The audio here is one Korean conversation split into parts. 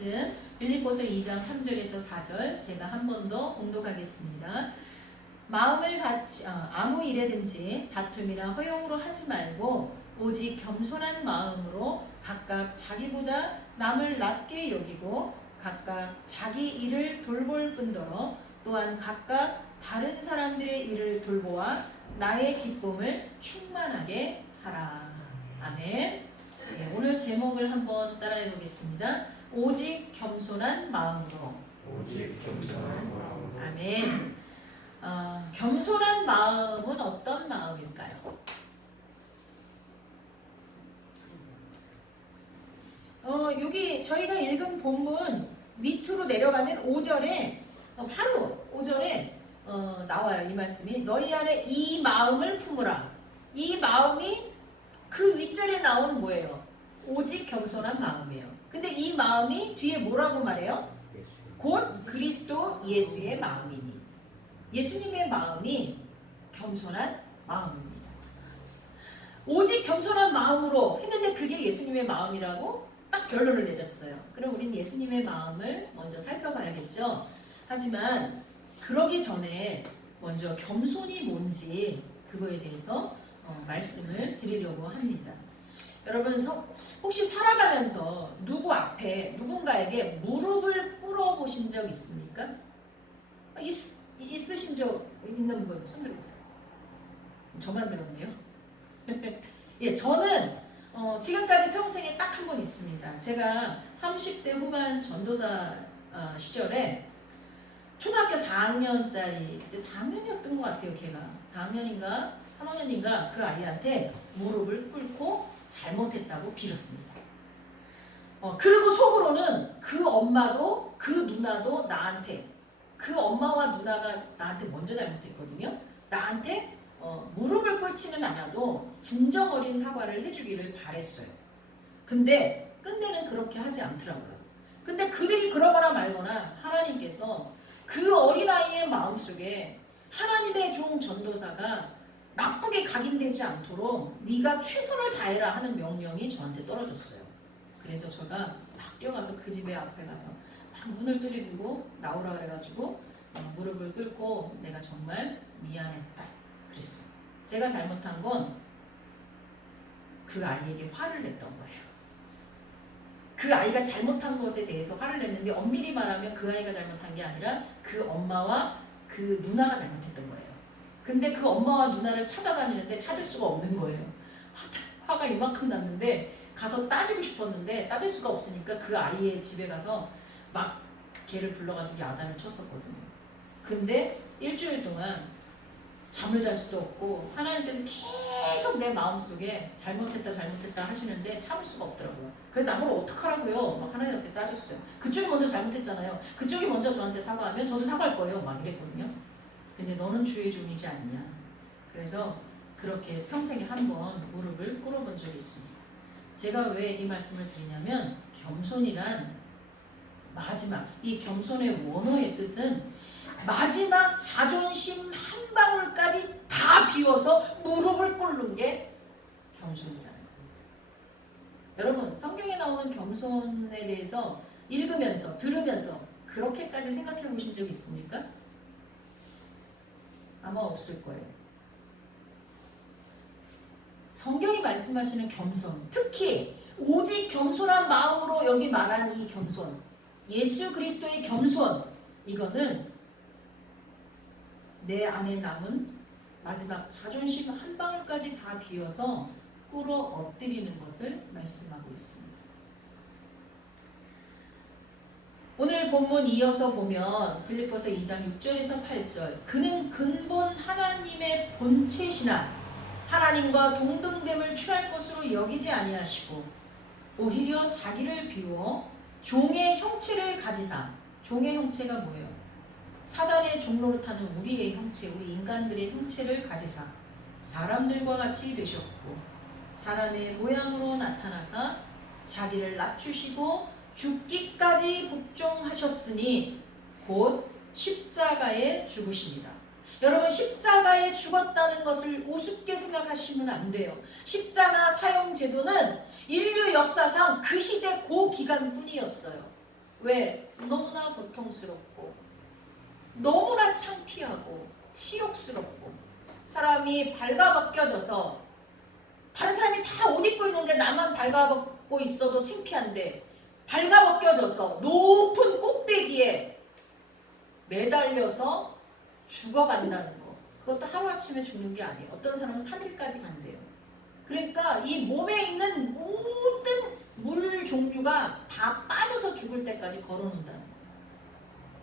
말씀 빌립보서 2장 3절에서 4절 제가 한 번 더 봉독하겠습니다. 마음을 같이 아무 일에든지 다툼이나 허용으로 하지 말고 오직 겸손한 마음으로 각각 자기보다 남을 낮게 여기고 각각 자기 일을 돌볼 뿐더러 또한 각각 다른 사람들의 일을 돌보아 나의 기쁨을 충만하게 하라. 아멘. 네, 오늘 제목을 한번 따라해 보겠습니다. 오직 겸손한 마음으로. 오직 겸손한 마음으로. 아멘. 겸손한 마음은 어떤 마음일까요? 여기 저희가 읽은 본문 밑으로 내려가면 5절에 바로 5절에 나와요. 이 말씀이 너희 안에 이 마음을 품으라. 이 마음이 그 윗절에 나온 뭐예요? 오직 겸손한 마음이에요. 근데 이 마음이 뒤에 뭐라고 말해요? 곧 그리스도 예수의 마음이니. 예수님의 마음이 겸손한 마음입니다. 오직 겸손한 마음으로 했는데 그게 예수님의 마음이라고 딱 결론을 내렸어요. 그럼 우린 예수님의 마음을 먼저 살펴봐야겠죠. 하지만 그러기 전에 먼저 겸손이 뭔지 그거에 대해서 말씀을 드리려고 합니다. 여러분 혹시 살아가면서 누구 앞에 누군가에게 무릎을 꿇어보신 적 있습니까? 있으신 적 있는 분 손 들어보세요. 저만 들었네요. 예, 저는 지금까지 평생에 딱 한 번 있습니다. 제가 30대 후반 전도사 시절에 초등학교 4학년짜리, 4학년이었던 것 같아요. 걔가 4학년인가 3학년인가 그 아이한테 무릎을 꿇고 잘못했다고 빌었습니다. 그리고 속으로는 그 엄마도 그 누나도 나한테, 그 엄마와 누나가 나한테 먼저 잘못했거든요. 나한테 무릎을 꿇지는 않아도 진정 어린 사과를 해주기를 바랬어요. 근데 끝내는 그렇게 하지 않더라고요. 근데 그들이 그러거나 말거나 하나님께서 그 어린아이의 마음속에 하나님의 종 전도사가 나쁘게 각인되지 않도록 네가 최선을 다해라 하는 명령이 저한테 떨어졌어요. 그래서 제가 막 뛰어가서 그 집에 앞에 가서 막 문을 들이대고 나오라 그래가지고 무릎을 꿇고 내가 정말 미안했다 그랬어요. 제가 잘못한 건 그 아이에게 화를 냈던 거예요. 그 아이가 잘못한 것에 대해서 화를 냈는데 엄밀히 말하면 그 아이가 잘못한 게 아니라 그 엄마와 그 누나가 잘못했던 거예요. 근데 그 엄마와 누나를 찾아다니는데 찾을 수가 없는 거예요. 화가 이만큼 났는데 가서 따지고 싶었는데 따질 수가 없으니까 그 아이의 집에 가서 막 걔를 불러가지고 야단을 쳤었거든요. 근데 일주일 동안 잠을 잘 수도 없고 하나님께서 계속 내 마음속에 잘못했다 하시는데 참을 수가 없더라고요. 그래서 나보고 어떡하라고요? 막 하나님 앞에 따졌어요. 그쪽이 먼저 잘못했잖아요. 그쪽이 먼저 저한테 사과하면 저도 사과할 거예요. 막 이랬거든요. 근데 너는 주의 종이지 않냐. 그래서 그렇게 평생에 한 번 무릎을 꿇어본 적이 있습니다. 제가 왜 이 말씀을 드리냐면 겸손이란 마지막, 이 겸손의 원어의 뜻은 마지막 자존심 한 방울까지 다 비워서 무릎을 꿇는 게 겸손이라는 거예요. 여러분 성경에 나오는 겸손에 대해서 읽으면서 들으면서 그렇게까지 생각해 보신 적 있습니까? 아마 없을 거예요. 성경이 말씀하시는 겸손, 특히 오직 겸손한 마음으로 여기 말한 이 겸손, 예수 그리스도의 겸손, 이거는 내 안에 남은 마지막 자존심 한 방울까지 다 비워서 꿇어 엎드리는 것을 말씀하고 있습니다. 오늘 본문 이어서 보면 빌립보서 2장 6절에서 8절 그는 근본 하나님의 본체시나 하나님과 동등됨을 취할 것으로 여기지 아니하시고 오히려 자기를 비워 종의 형체를 가지사. 종의 형체가 뭐예요? 사단의 종로를 타는 우리의 형체, 우리 인간들의 형체를 가지사 사람들과 같이 되셨고 사람의 모양으로 나타나사 자기를 낮추시고 죽기까지 복종하셨으니 곧 십자가에 죽으시니라. 여러분 십자가에 죽었다는 것을 우습게 생각하시면 안 돼요. 십자가 사용 제도는 인류 역사상 그 시대 그 기간뿐이었어요. 왜? 너무나 고통스럽고 너무나 창피하고 치욕스럽고 사람이 발가벗겨져서 다른 사람이 다 옷 입고 있는데 나만 발가벗고 있어도 창피한데 발가벗겨져서 높은 꼭대기에 매달려서 죽어간다는 거. 그것도 하루아침에 죽는 게 아니에요. 어떤 사람은 3일까지 간대요. 그러니까 이 몸에 있는 모든 물 종류가 다 빠져서 죽을 때까지 걸어놓는다는 거예요.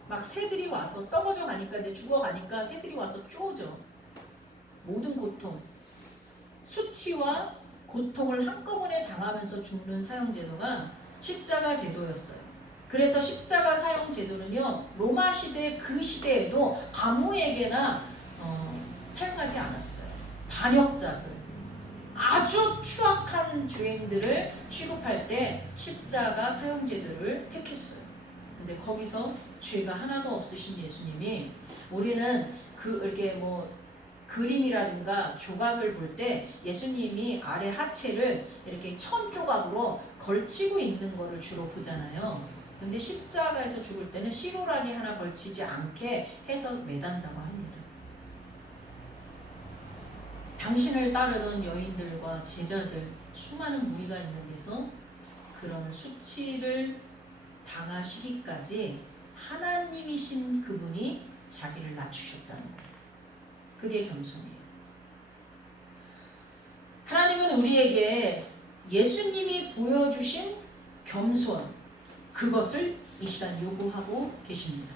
막 새들이 와서 썩어져 가니까 이제 죽어가니까 새들이 와서 쪼져. 모든 고통, 수치와 고통을 한꺼번에 당하면서 죽는 사형제도가 십자가 제도였어요. 그래서 십자가 사형 제도는요, 로마 시대 그 시대에도 아무에게나 사용하지 않았어요. 반역자들, 아주 추악한 죄인들을 취급할 때 십자가 사형 제도를 택했어요. 근데 거기서 죄가 하나도 없으신 예수님이 우리는 이렇게 뭐 그림이라든가 조각을 볼 때 예수님이 아래 하체를 이렇게 천 조각으로 걸치고 있는 거를 주로 보잖아요. 근데 십자가에서 죽을 때는 시로라기 하나 걸치지 않게 해서 매단다고 합니다. 당신을 따르던 여인들과 제자들 수많은 무리가 있는 데서 그런 수치를 당하시기까지 하나님이신 그분이 자기를 낮추셨다는 거예요. 그게 겸손이에요. 하나님은 우리에게 예수님이 보여주신 겸손, 그것을 이 시간 요구하고 계십니다.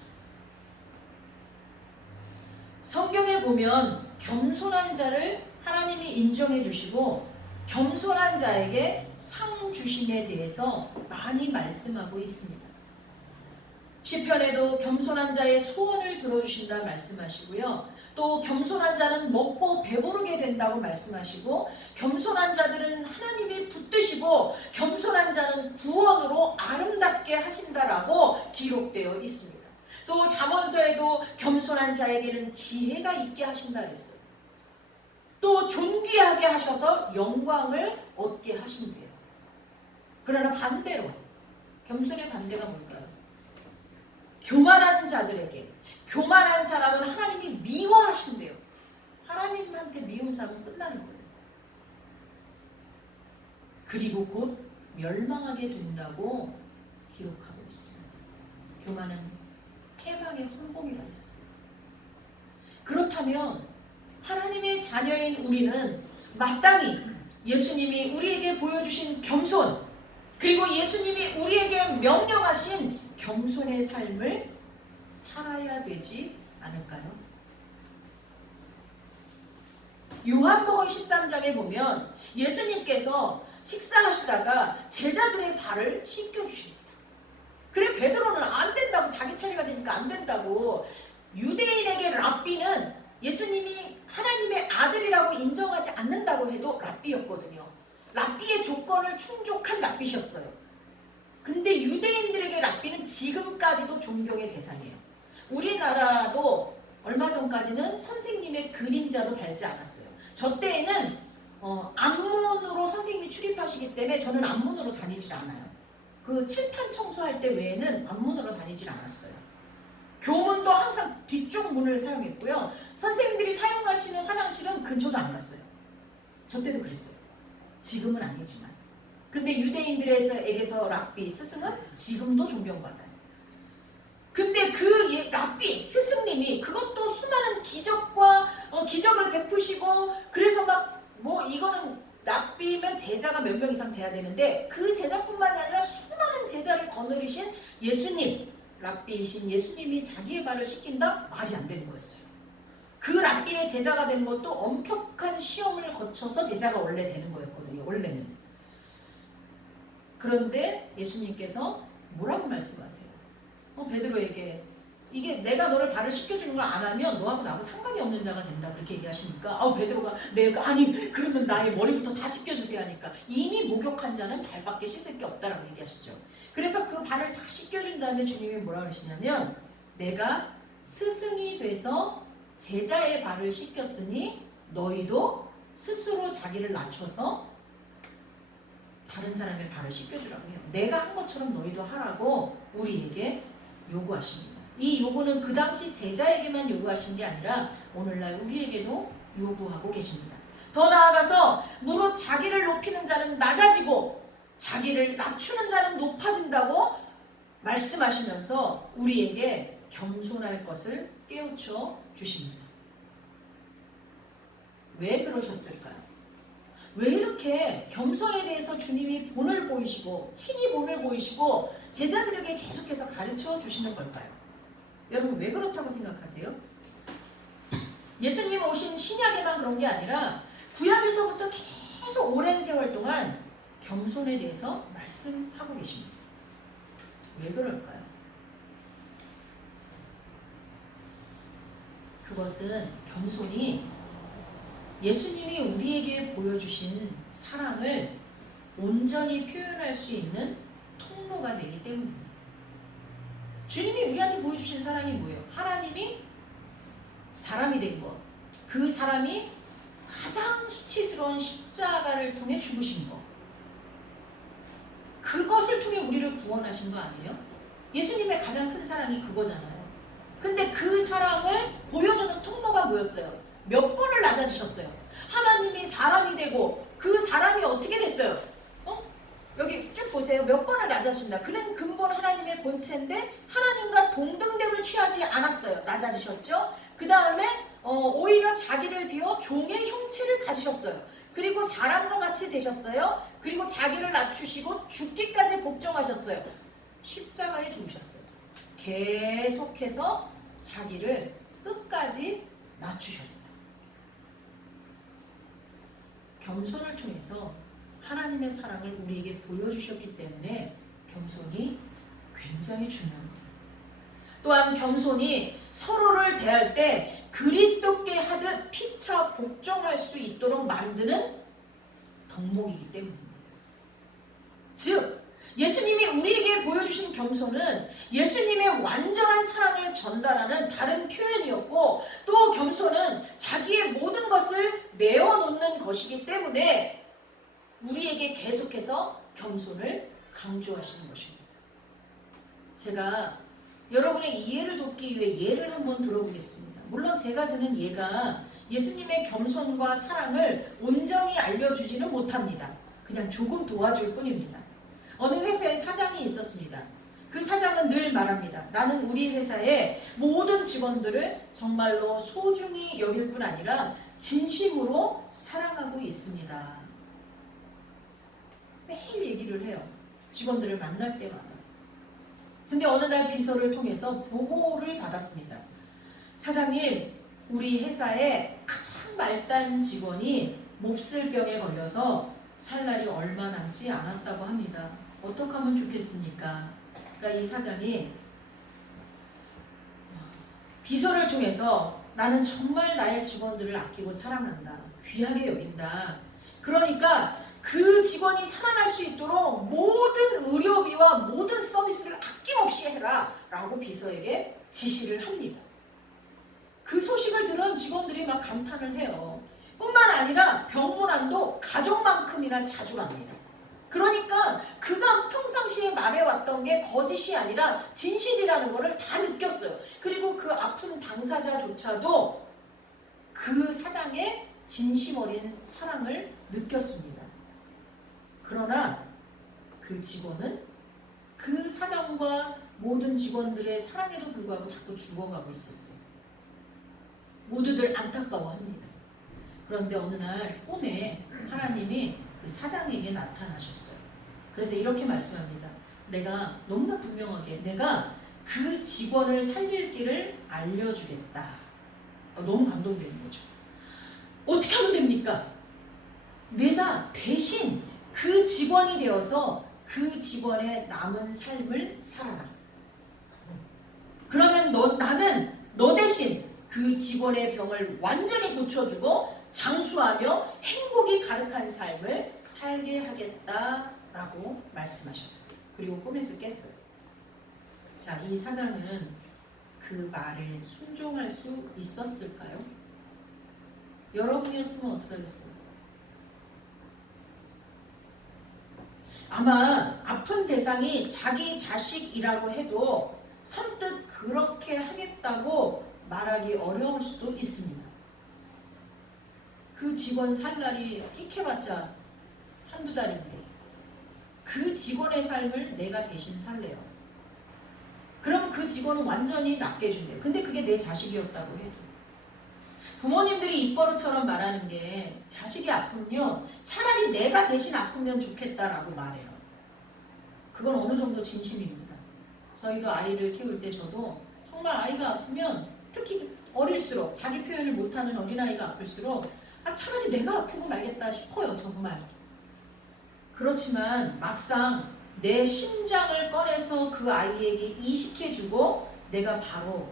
성경에 보면 겸손한 자를 하나님이 인정해 주시고 겸손한 자에게 상 주심에 대해서 많이 말씀하고 있습니다. 시편에도 겸손한 자의 소원을 들어주신다 말씀하시고요. 또 겸손한 자는 먹고 배부르게 된다고 말씀하시고 겸손한 자들은 하나님이 붙드시고 겸손한 자는 구원으로 아름답게 하신다라고 기록되어 있습니다. 또 잠언서에도 겸손한 자에게는 지혜가 있게 하신다 그랬어요. 또 존귀하게 하셔서 영광을 얻게 하신대요. 그러나 반대로 겸손의 반대가 뭘까요? 교만한 자들에게, 교만한 사람은 하나님이 미워하신대요. 하나님한테 미운 사람은 끝나는 거예요. 그리고 곧 멸망하게 된다고 기록하고 있습니다. 교만은 패망의 성공이라 했어요. 그렇다면 하나님의 자녀인 우리는 마땅히 예수님이 우리에게 보여주신 겸손, 그리고 예수님이 우리에게 명령하신 겸손의 삶을 살아야 되지 않을까요? 요한복음 13장에 보면 예수님께서 식사하시다가 제자들의 발을 씻겨주십니다. 그래 베드로는 안 된다고, 자기 차례가 되니까 안 된다고. 유대인에게 랍비는 예수님이 하나님의 아들이라고 인정하지 않는다고 해도 랍비였거든요. 랍비의 조건을 충족한 랍비셨어요. 근데 유대인들에게 랍비는 지금까지도 존경의 대상이에요. 우리나라도 얼마 전까지는 선생님의 그림자도 밟지 않았어요. 저 때에는 앞문으로 선생님이 출입하시기 때문에 저는 앞문으로 다니질 않아요. 그 칠판 청소할 때 외에는 앞문으로 다니질 않았어요. 교문도 항상 뒤쪽 문을 사용했고요. 선생님들이 사용하시는 화장실은 근처도 안 갔어요. 저 때도 그랬어요. 지금은 아니지만. 근데 유대인들에게서 랍비 스승은 지금도 존경받아요. 근데 그 랍비 스승님이 그것도 수많은 기적을 베푸시고, 그래서 막 뭐 이거는 랍비면 제자가 몇 명 이상 돼야 되는데 그 제자뿐만이 아니라 수많은 제자를 거느리신 예수님, 랍비이신 예수님이 자기의 발을 씻긴다? 말이 안 되는 거였어요. 그 랍비의 제자가 되는 것도 엄격한 시험을 거쳐서 제자가 원래 되는 거였거든요. 원래는. 그런데 예수님께서 뭐라고 말씀하세요? 베드로에게 이게 내가 너를 발을 씻겨주는 걸 안 하면 너하고 나하고 상관이 없는 자가 된다, 그렇게 얘기하시니까 베드로가 내가 아니 그러면 나의 머리부터 다 씻겨주세요 하니까 이미 목욕한 자는 발밖에 씻을 게 없다라고 얘기하시죠. 그래서 그 발을 다 씻겨준 다음에 주님이 뭐라 그러시냐면 내가 스승이 돼서 제자의 발을 씻겼으니 너희도 스스로 자기를 낮춰서 다른 사람의 발을 씻겨주라고 해요. 내가 한 것처럼 너희도 하라고 우리에게 요구하십니다. 이 요구는 그 당시 제자에게만 요구하신 게 아니라 오늘날 우리에게도 요구하고 계십니다. 더 나아가서 무릇 자기를 높이는 자는 낮아지고 자기를 낮추는 자는 높아진다고 말씀하시면서 우리에게 겸손할 것을 깨우쳐 주십니다. 왜 그러셨을까요? 왜 이렇게 겸손에 대해서 주님이 본을 보이시고 친히 본을 보이시고 제자들에게 계속해서 가르쳐 주시는 걸까요? 여러분 왜 그렇다고 생각하세요? 예수님 오신 신약에만 그런 게 아니라 구약에서부터 계속 오랜 세월 동안 겸손에 대해서 말씀하고 계십니다. 왜 그럴까요? 그것은 겸손이 예수님이 우리에게 보여주신 사랑을 온전히 표현할 수 있는 통로가 되기 때문입니다. 주님이 우리한테 보여주신 사랑이 뭐예요? 하나님이 사람이 된 것. 그 사람이 가장 수치스러운 십자가를 통해 죽으신 것. 그것을 통해 우리를 구원하신 거 아니에요? 예수님의 가장 큰 사랑이 그거잖아요. 근데 그 사랑을 보여주는 통로가 뭐였어요? 몇 번을 낮아지셨어요. 하나님이 사람이 되고 그 사람이 어떻게 됐어요? 여기 쭉 보세요. 몇 번을 낮아진다. 그는 근본 하나님의 본체인데 하나님과 동등됨을 취하지 않았어요. 낮아지셨죠? 그 다음에 오히려 자기를 비워 종의 형체를 가지셨어요. 그리고 사람과 같이 되셨어요. 그리고 자기를 낮추시고 죽기까지 복종하셨어요. 십자가에 죽으셨어요. 계속해서 자기를 끝까지 낮추셨어요. 겸손을 통해서 하나님의 사랑을 우리에게 보여주셨기 때문에 겸손이 굉장히 중요합니다. 또한 겸손이 서로를 대할 때 그리스도께 하듯 피차 복종할 수 있도록 만드는 덕목이기 때문입니다. 즉 예수님이 우리에게 보여주신 겸손은 예수님의 완전한 사랑을 전달하는 다른 표현이었고 또 겸손은 자기의 모든 것을 내어놓는 것이기 때문에 우리에게 계속해서 겸손을 강조하시는 것입니다. 제가 여러분의 이해를 돕기 위해 예를 한번 들어보겠습니다. 물론 제가 드는 예가 예수님의 겸손과 사랑을 온전히 알려주지는 못합니다. 그냥 조금 도와줄 뿐입니다. 어느 회사에 사장이 있었습니다. 그 사장은 늘 말합니다. 나는 우리 회사의 모든 직원들을 정말로 소중히 여길 뿐 아니라 진심으로 사랑하고 있습니다. 매일 얘기를 해요. 직원들을 만날 때마다. 근데 어느 날 비서를 통해서 보고를 받았습니다. 사장님, 우리 회사에 가장 말단 직원이 몹쓸 병에 걸려서 살 날이 얼마 남지 않았다고 합니다. 어떻게 하면 좋겠습니까? 그러니까 이 사장이 비서를 통해서 나는 정말 나의 직원들을 아끼고 사랑한다. 귀하게 여긴다. 그러니까 그 직원이 살아날 수 있도록 모든 의료비와 모든 서비스를 아낌없이 해라 라고 비서에게 지시를 합니다. 그 소식을 들은 직원들이 막 감탄을 해요. 뿐만 아니라 병문안도 가족만큼이나 자주 갑니다. 그러니까 그가 평상시에 말해왔던 게 거짓이 아니라 진실이라는 것을 다 느꼈어요. 그리고 그 아픈 당사자조차도 그 사장의 진심 어린 사랑을 느꼈습니다. 그러나 그 직원은 그 사장과 모든 직원들의 사랑에도 불구하고 자꾸 죽어가고 있었어요. 모두들 안타까워합니다. 그런데 어느 날 꿈에 하나님이 그 사장에게 나타나셨어요. 그래서 이렇게 말씀합니다. 내가 너무나 분명하게 내가 그 직원을 살릴 길을 알려주겠다. 너무 감동되는 거죠. 어떻게 하면 됩니까? 내가 대신 그 직원이 되어서 그 직원의 남은 삶을 살아라. 그러면 나는 너 대신 그 직원의 병을 완전히 고쳐주고 장수하며 행복이 가득한 삶을 살게 하겠다라고 말씀하셨어요. 그리고 꿈에서 깼어요. 자, 이 사장은 그 말에 순종할 수 있었을까요? 여러분이었으면 어떻게 하겠어요? 아마 아픈 대상이 자기 자식이라고 해도 선뜻 그렇게 하겠다고 말하기 어려울 수도 있습니다. 그 직원 살 날이 틱해봤자 한두 달인데 그 직원의 삶을 내가 대신 살래요. 그럼 그 직원은 완전히 낚여준대요. 근데 그게 내 자식이었다고 해도. 부모님들이 입버릇처럼 말하는 게 자식이 아프면요 차라리 내가 대신 아프면 좋겠다라고 말해요. 그건 어느 정도 진심입니다. 저희도 아이를 키울 때 저도 정말 아이가 아프면 특히 어릴수록 자기 표현을 못하는 어린아이가 아플수록 차라리 내가 아프고 말겠다 싶어요. 정말. 그렇지만 막상 내 심장을 꺼내서 그 아이에게 이식해주고 내가 바로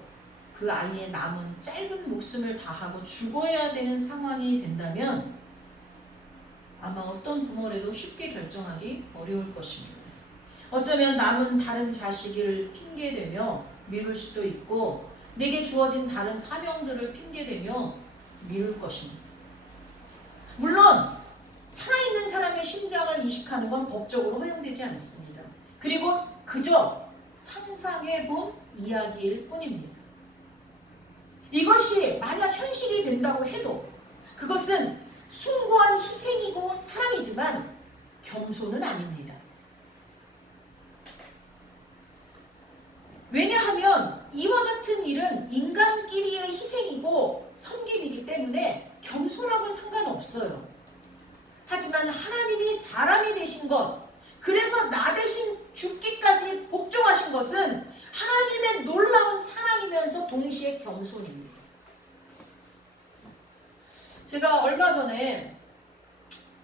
그 아이의 남은 짧은 목숨을 다하고 죽어야 되는 상황이 된다면 아마 어떤 부모라도 쉽게 결정하기 어려울 것입니다. 어쩌면 남은 다른 자식을 핑계대며 미룰 수도 있고 내게 주어진 다른 사명들을 핑계대며 미룰 것입니다. 물론 살아있는 사람의 심장을 이식하는 건 법적으로 허용되지 않습니다. 그리고 그저 상상해본 이야기일 뿐입니다. 이것이 만약 현실이 된다고 해도 그것은 숭고한 희생이고 사랑이지만 겸손은 아닙니다. 왜냐하면 이와 같은 일은 인간끼리의 희생이고 섬김이기 때문에 겸손하고는 상관없어요. 하지만 하나님이 사람이 되신 것, 그래서 나 대신 죽기까지 복종하신 것은 하나님의 놀라운 사랑이면서 동시에 겸손입니다. 제가 얼마 전에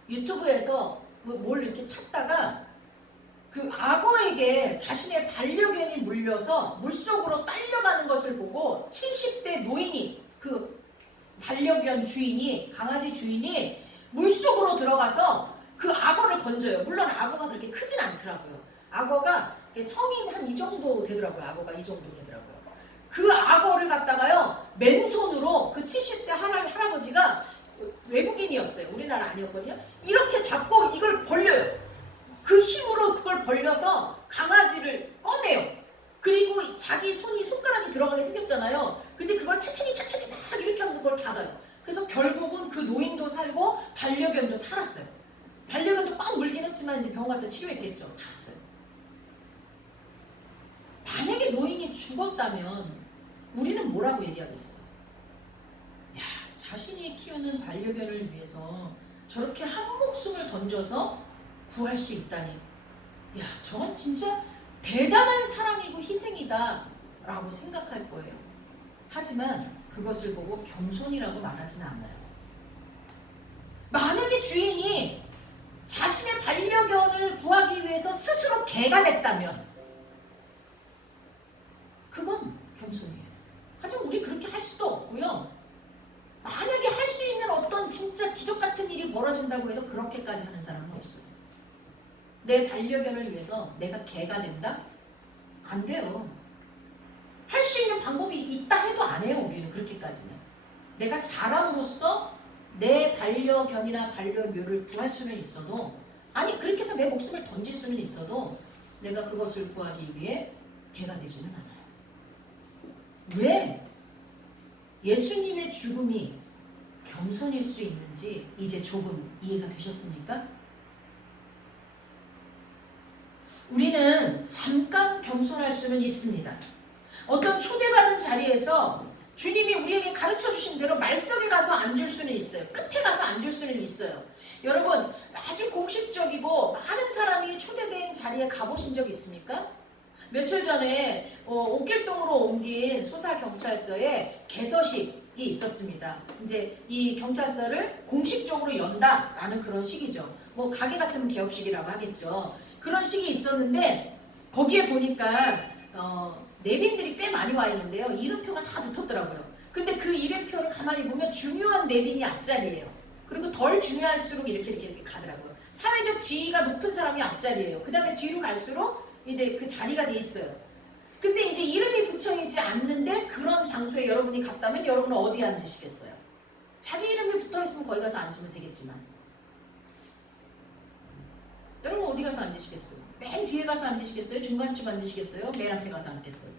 유튜브에서 뭘 이렇게 찾다가 그 악어에게 자신의 반려견이 물려서 물속으로 딸려가는 것을 보고 70대 노인이 그 반려견 주인이 강아지 주인이 물속으로 들어가서 그 악어를 건져요. 물론 악어가 그렇게 크진 않더라고요. 악어가 성인 한 이 정도 되더라고요. 악어가 이 정도 되더라고요. 그 악어를 갖다가요 맨손으로 그 70대 할아버지가 외국인이었어요. 우리나라 아니었거든요. 이렇게 잡고 이걸 벌려요. 그 힘으로 그걸 벌려서 강아지를 꺼내요. 그리고 자기 손가락이 들어가게 생겼잖아요. 근데 그걸 차차히 막 이렇게 하면서 그걸 닫아요. 그래서 결국은 그 노인도 살고 반려견도 살았어요. 반려견도 꽉 물긴 했지만 이제 병원 가서 치료했겠죠. 살았어요. 만약에 노인이 죽었다면 우리는 뭐라고 얘기하겠어요? 야, 자신이 키우는 반려견을 위해서 저렇게 한 목숨을 던져서 구할 수 있다니. 야, 저건 진짜 대단한 사랑이고 희생이다 라고 생각할 거예요. 하지만 그것을 보고 겸손이라고 말하지는 않아요. 만약에 주인이 자신의 반려견을 구하기 위해서 스스로 개가 됐다면 그건 겸손이에요. 하지만 우리 그렇게 할 수도 없고요. 만약에 할 수 있는 어떤 진짜 기적 같은 일이 벌어진다고 해도 그렇게까지 하는 사람은 없어요. 내 반려견을 위해서 내가 개가 된다? 안 돼요. 할 수 있는 방법이 있다 해도 안 해요. 우리는 그렇게까지는. 내가 사람으로서 내 반려견이나 반려묘를 구할 수는 있어도, 아니 그렇게 해서 내 목숨을 던질 수는 있어도 내가 그것을 구하기 위해 개가 되지는 않아요. 왜 예수님의 죽음이 겸손일 수 있는지 이제 조금 이해가 되셨습니까? 우리는 잠깐 겸손할 수는 있습니다. 어떤 초대받은 자리에서 주님이 우리에게 가르쳐 주신 대로 말석에 가서 앉을 수는 있어요. 끝에 가서 앉을 수는 있어요. 여러분 아주 공식적이고 많은 사람이 초대된 자리에 가보신 적 있습니까? 며칠 전에 옥길동으로 옮긴 소사경찰서에 개서식이 있었습니다. 이제 이 경찰서를 공식적으로 연다라는 그런 식이죠. 뭐 가게 같은 개업식이라고 하겠죠. 그런 식이 있었는데 거기에 보니까 내빈들이 꽤 많이 와 있는데요. 이름표가 다 붙었더라고요. 근데 그 이름표를 가만히 보면 중요한 내빈이 앞자리예요. 그리고 덜 중요할수록 이렇게 가더라고요. 사회적 지위가 높은 사람이 앞자리예요. 그 다음에 뒤로 갈수록 이제 그 자리가 돼 있어요. 근데 이제 이름이 붙여있지 않는데 그런 장소에 여러분이 갔다면 여러분은 어디 앉으시겠어요? 자기 이름이 붙어있으면 거기 가서 앉으면 되겠지만 여러분 어디 가서 앉으시겠어요? 맨 뒤에 가서 앉으시겠어요? 중간쯤 앉으시겠어요? 맨 앞에 가서 앉겠어요?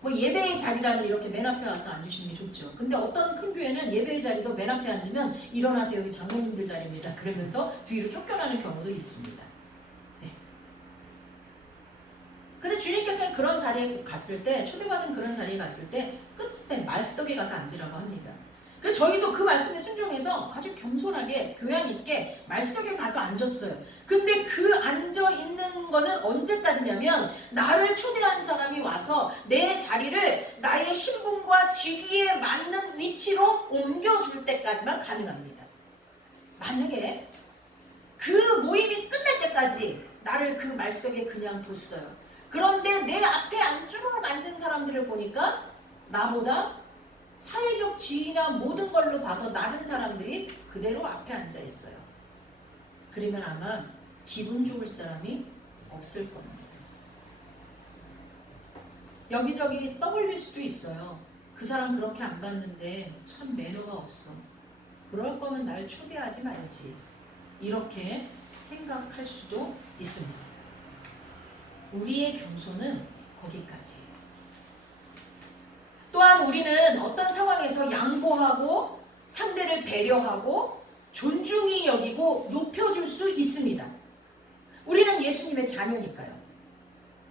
뭐 예배의 자리라면 이렇게 맨 앞에 와서 앉으시는 게 좋죠. 근데 어떤 큰 교회는 예배의 자리도 맨 앞에 앉으면 일어나세요, 여기 장로님들 자리입니다, 그러면서 뒤로 쫓겨나는 경우도 있습니다. 네. 근데 주님께서는 그런 자리에 갔을 때, 초대받은 그런 자리에 갔을 때 끝에 말석에 가서 앉으라고 합니다. 그래서 저희도 그 말씀에 순종해서 아주 겸손하게 교양 있게 말석에 가서 앉았어요. 근데 그 앉아 있는 거는 언제까지냐면 나를 초대한 사람이 와서 내 자리를 나의 신분과 직위에 맞는 위치로 옮겨줄 때까지만 가능합니다. 만약에 그 모임이 끝날 때까지 나를 그 말석에 그냥 뒀어요. 그런데 내 앞에 안주로 앉은 사람들을 보니까 나보다 사회적 지위나 모든 걸로 봐도 낮은 사람들이 그대로 앞에 앉아 있어요. 그러면 아마 기분 좋을 사람이 없을 겁니다. 여기저기 떠올릴 수도 있어요. 그 사람 그렇게 안 봤는데 참 매너가 없어. 그럴 거면 날 초대하지 말지. 이렇게 생각할 수도 있습니다. 우리의 겸손은 거기까지. 또한 우리는 어떤 상황에서 양보하고 상대를 배려하고 존중히 여기고 높여줄 수 있습니다. 우리는 예수님의 자녀니까요.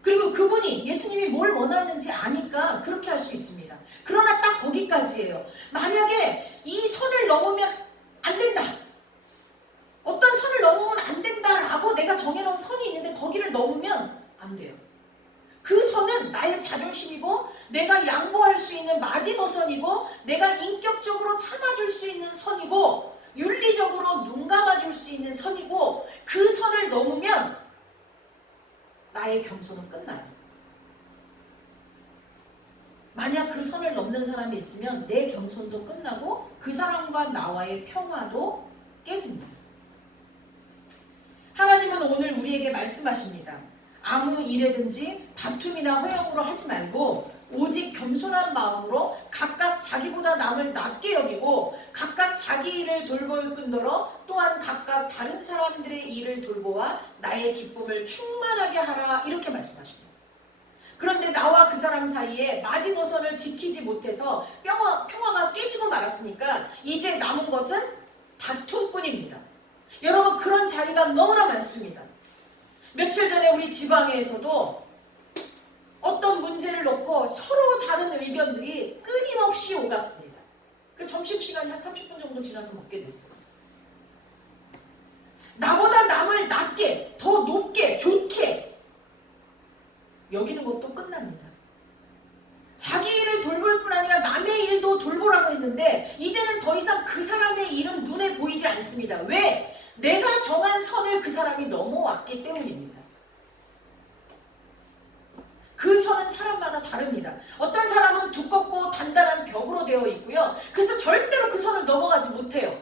그리고 그분이 예수님이 뭘 원하는지 아니까 그렇게 할 수 있습니다. 그러나 딱 거기까지예요. 만약에 이 선을 넘으면 안 된다, 어떤 선을 넘으면 안 된다라고 내가 정해놓은 선이 있는데 거기를 넘으면 안 돼요. 그 선은 나의 자존심이고 내가 양보할 수 있는 마지노선이고 내가 인격적으로 참아줄 수 있는 선이고 윤리적으로 눈 감아줄 수 있는 선이고, 그 선을 넘으면 나의 겸손은 끝나요. 만약 그 선을 넘는 사람이 있으면 내 겸손도 끝나고 그 사람과 나와의 평화도 깨집니다. 하나님은 오늘 우리에게 말씀하십니다. 아무 일에든지 다툼이나 허영으로 하지 말고 오직 겸손한 마음으로 각각 자기보다 남을 낮게 여기고 각각 자기 일을 돌볼 뿐더러 또한 각각 다른 사람들의 일을 돌보아 나의 기쁨을 충만하게 하라, 이렇게 말씀하십니다. 그런데 나와 그 사람 사이에 마지노선을 지키지 못해서 평화가 깨지고 말았으니까 이제 남은 것은 다툼뿐입니다. 여러분, 그런 자리가 너무나 많습니다. 며칠 전에 우리 지방에서도 어떤 문제를 놓고 서로 다른 의견들이 끊임없이 오갔습니다. 그 점심시간이 한 30분 정도 지나서 먹게 됐어요. 나보다 남을 낮게, 더 높게, 좋게 여기는 것도 끝납니다. 자기 일을 돌볼 뿐 아니라 남의 일도 돌보라고 했는데 이제는 더 이상 그 사람의 일은 눈에 보이지 않습니다. 왜? 내가 정한 선을 그 사람이 넘어왔기 때문입니다. 그 선은 사람마다 다릅니다. 어떤 사람은 두껍고 단단한 벽으로 되어 있고요. 그래서 절대로 그 선을 넘어가지 못해요.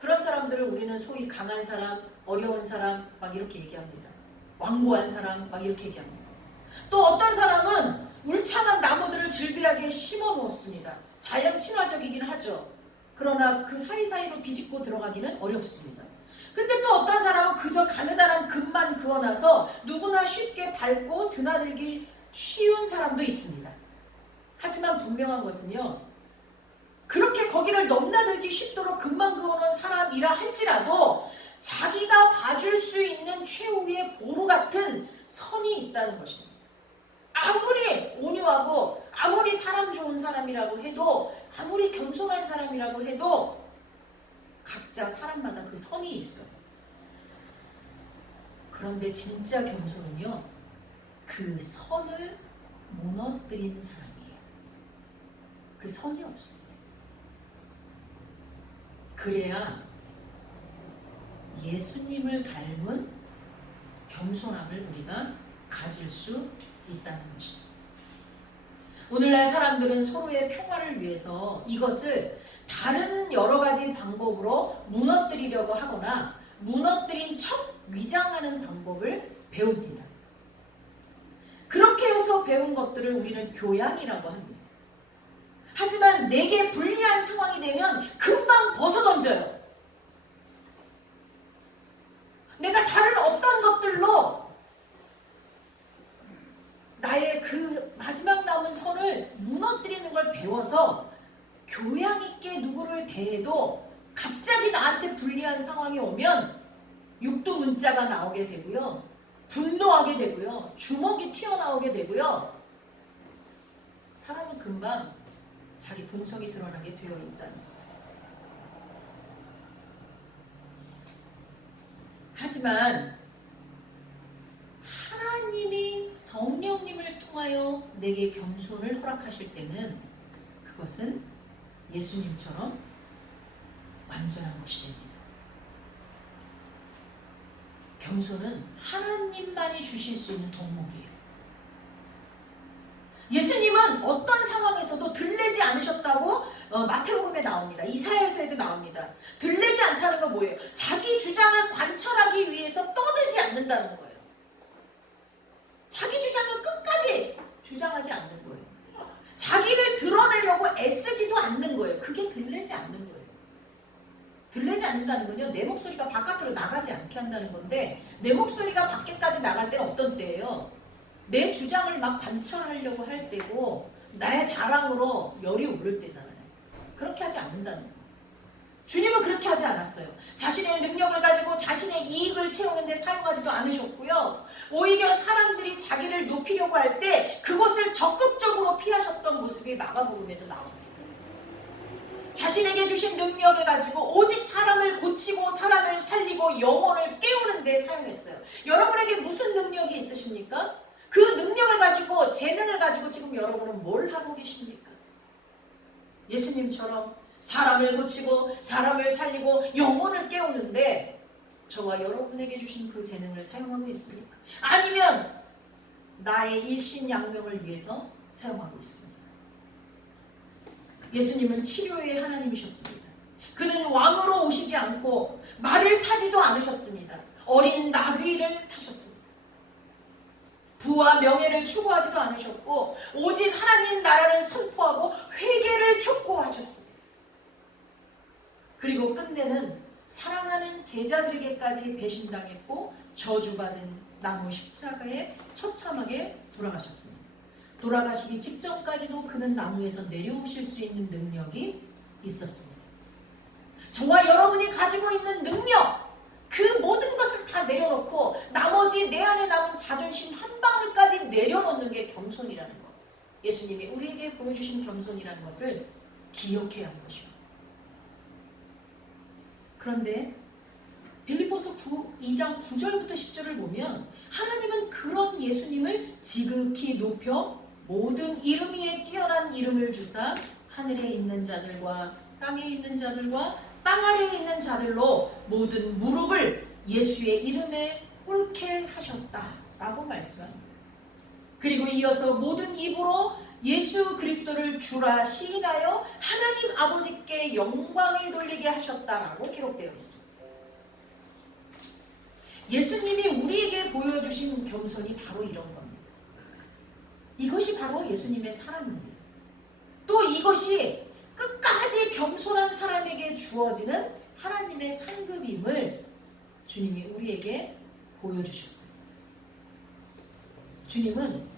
그런 사람들을 우리는 소위 강한 사람, 어려운 사람 막 이렇게 얘기합니다. 완고한 사람 막 이렇게 얘기합니다. 또 어떤 사람은 울창한 나무들을 질비하게 심어 놓습니다. 자연 친화적이긴 하죠. 그러나 그 사이사이로 비집고 들어가기는 어렵습니다. 근데 또 어떤 사람은 그저 가느다란 금만 그어놔서 누구나 쉽게 밟고 드나들기 쉬운 사람도 있습니다. 하지만 분명한 것은요, 그렇게 거기를 넘나들기 쉽도록 금만 그어놓은 사람이라 할지라도 자기가 봐줄 수 있는 최후의 보루 같은 선이 있다는 것입니다. 아무리 온유하고 아무리 사람 좋은 사람이라고 해도, 아무리 겸손한 사람이라고 해도 각자 사람마다 그 선이 있어요. 그런데 진짜 겸손은요, 그 선을 무너뜨린 사람이에요. 그 선이 없습니다. 그래야 예수님을 닮은 겸손함을 우리가 가질 수 있다는 것입니다. 오늘날 사람들은 서로의 평화를 위해서 이것을 다른 여러 가지 방법으로 무너뜨리려고 하거나 무너뜨린 척 위장하는 방법을 배웁니다. 그렇게 해서 배운 것들을 우리는 교양이라고 합니다. 하지만 내게 불리한 상황이 되면 금방 벗어던져요. 내가 다른 어떤 것들로 나의 그 마지막 남은 주장을 무너뜨리는 걸 배워서 교양 있게 누구를 대해도 갑자기 나한테 불리한 상황이 오면 육두문자가 나오게 되고요. 분노하게 되고요. 주먹이 튀어나오게 되고요. 사람은 금방 자기 본성이 드러나게 되어 있다는 거예요. 하지만 하나님이 성령님을 통하여 내게 겸손을 허락하실 때는 그것은 예수님처럼 완전한 것이 됩니다. 겸손은 하나님만이 주실 수 있는 덕목이에요. 예수님은 어떤 상황에서도 들리지 않으셨다고 마태복음에 나옵니다. 이사야서에도 나옵니다. 들리지 않다는 건 뭐예요? 자기 주장을 관철하기 위해서 떠들지 않는다는 거예요. 자기 주장을 끝까지 주장하지 않는 거예요. 자기를 드러내려고 애쓰지도 않는 거예요. 그게 들리지 않는 거예요. 들리지 않는다는 건요, 내 목소리가 바깥으로 나가지 않게 한다는 건데, 내 목소리가 밖에까지 나갈 때는 어떤 때예요? 내 주장을 막 관철하려고 할 때고 나의 자랑으로 열이 오를 때잖아요. 그렇게 하지 않는다는 거예요. 주님은 그렇게 하지 않았어요. 자신의 능력을 가지고 자신의 이익을 채우는 데 사용하지도 않으셨고요. 오히려 사람들이 자기를 높이려고 할 때 그것을 적극적으로 피하셨던 모습이 마가복음에도 나옵니다. 자신에게 주신 능력을 가지고 오직 사람을 고치고 사람을 살리고 영혼을 깨우는 데 사용했어요. 여러분에게 무슨 능력이 있으십니까? 그 능력을 가지고, 재능을 가지고 지금 여러분은 뭘 하고 계십니까? 예수님처럼 사람을 고치고 사람을 살리고 영혼을 깨우는데 저와 여러분에게 주신 그 재능을 사용하고 있습니까? 아니면 나의 일신양명을 위해서 사용하고 있습니까? 예수님은 치료의 하나님이셨습니다. 그는 왕으로 오시지 않고 말을 타지도 않으셨습니다. 어린 나귀를 타셨습니다. 부와 명예를 추구하지도 않으셨고 오직 하나님 나라를 선포하고 회개를 촉구하셨습니다. 그리고 끝내는 사랑하는 제자들에게까지 배신당했고 저주받은 나무 십자가에 처참하게 돌아가셨습니다. 돌아가시기 직전까지도 그는 나무에서 내려오실 수 있는 능력이 있었습니다. 저와 여러분이 가지고 있는 능력, 그 모든 것을 다 내려놓고 나머지 내 안에 남은 자존심 한 방울까지 내려놓는 게 겸손이라는 것. 예수님이 우리에게 보여주신 겸손이라는 것을 기억해야 하는 것입니다. 그런데 빌립보서 2장 9절부터 10절을 보면 하나님은 그런 예수님을 지극히 높여 모든 이름 위에 뛰어난 이름을 주사 하늘에 있는 자들과 땅에 있는 자들과 땅 아래에 있는 자들로 모든 무릎을 예수의 이름에 꿇게 하셨다라고 말씀합니다. 그리고 이어서 모든 입으로 예수 그리스도를 주라 시인하여 하나님 아버지께 영광을 돌리게 하셨다라고 기록되어 있습니다. 예수님이 우리에게 보여주신 겸손이 바로 이런 겁니다. 이것이 바로 예수님의 사랑입니다. 또 이것이 끝까지 겸손한 사람에게 주어지는 하나님의 상급임을 주님이 우리에게 보여주셨습니다. 주님은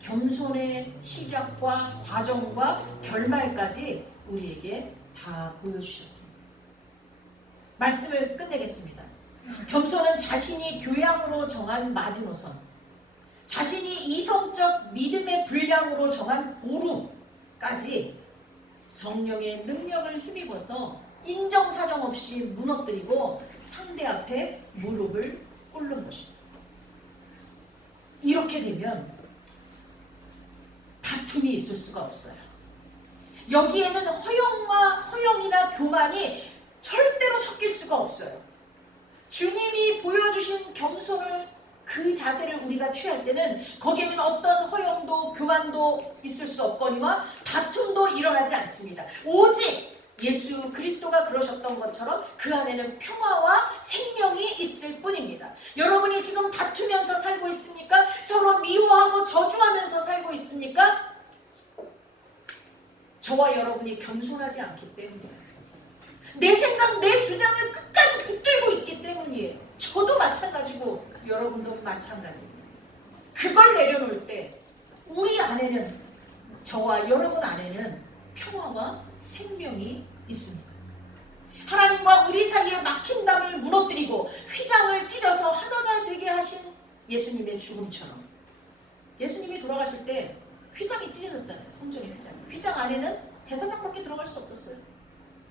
겸손의 시작과 과정과 결말까지 우리에게 다 보여주셨습니다. 말씀을 끝내겠습니다. 겸손은 자신이 교양으로 정한 마지노선, 자신이 이성적 믿음의 분량으로 정한 보루까지 성령의 능력을 힘입어서 인정사정 없이 무너뜨리고 상대 앞에 무릎을 꿇는 것입니다. 이렇게 되면 다툼이 있을 수가 없어요. 여기에는 허영이나 교만이 절대로 섞일 수가 없어요. 주님이 보여주신 겸손을, 그 자세를 우리가 취할 때는 거기에는 어떤 허영도 교만도 있을 수 없거니와 다툼도 일어나지 않습니다. 오직 예수 그리스도가 그러셨던 것처럼 그 안에는 평화와 생명이 있을 뿐입니다. 여러분이 지금 다투면서 살고 있습니까? 서로 미워하고 저주하면서 살고 있습니까? 저와 여러분이 겸손하지 않기 때문이에요. 내 생각, 내 주장을 끝까지 붙들고 있기 때문이에요. 저도 마찬가지고 여러분도 마찬가지입니다. 그걸 내려놓을 때 우리 안에는 저와 여러분 안에는 평화와 생명이 있습니다. 하나님과 우리 사이에 막힌 담을 무너뜨리고 휘장을 찢어서 하나가 되게 하신 예수님의 죽음처럼, 예수님이 돌아가실 때 휘장이 찢어졌잖아요. 성전의 휘장. 휘장 안에는 제사장밖에 들어갈 수 없었어요.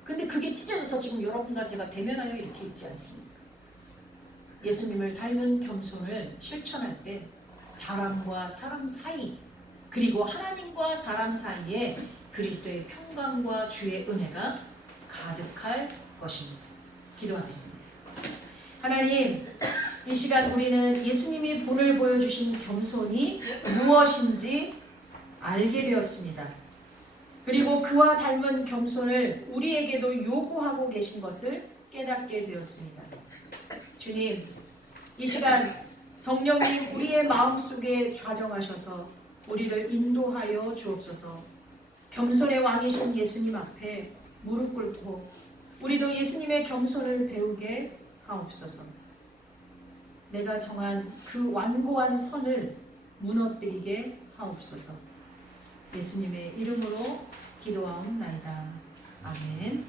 근데 그게 찢어져서 지금 여러분과 제가 대면하여 이렇게 있지 않습니까? 예수님을 닮은 겸손을 실천할 때 사람과 사람 사이, 그리고 하나님과 사람 사이에 그리스도의 평강과 주의 은혜가 가득할 것입니다. 기도하겠습니다. 하나님, 이 시간 우리는 예수님이 본을 보여주신 겸손이 무엇인지 알게 되었습니다. 그리고 그와 닮은 겸손을 우리에게도 요구하고 계신 것을 깨닫게 되었습니다. 주님, 이 시간 성령님 우리의 마음속에 좌정하셔서 우리를 인도하여 주옵소서. 겸손의 왕이신 예수님 앞에 무릎 꿇고 우리도 예수님의 겸손을 배우게 하옵소서. 내가 정한 그 완고한 선을 무너뜨리게 하옵소서. 예수님의 이름으로 기도하옵나이다. 아멘.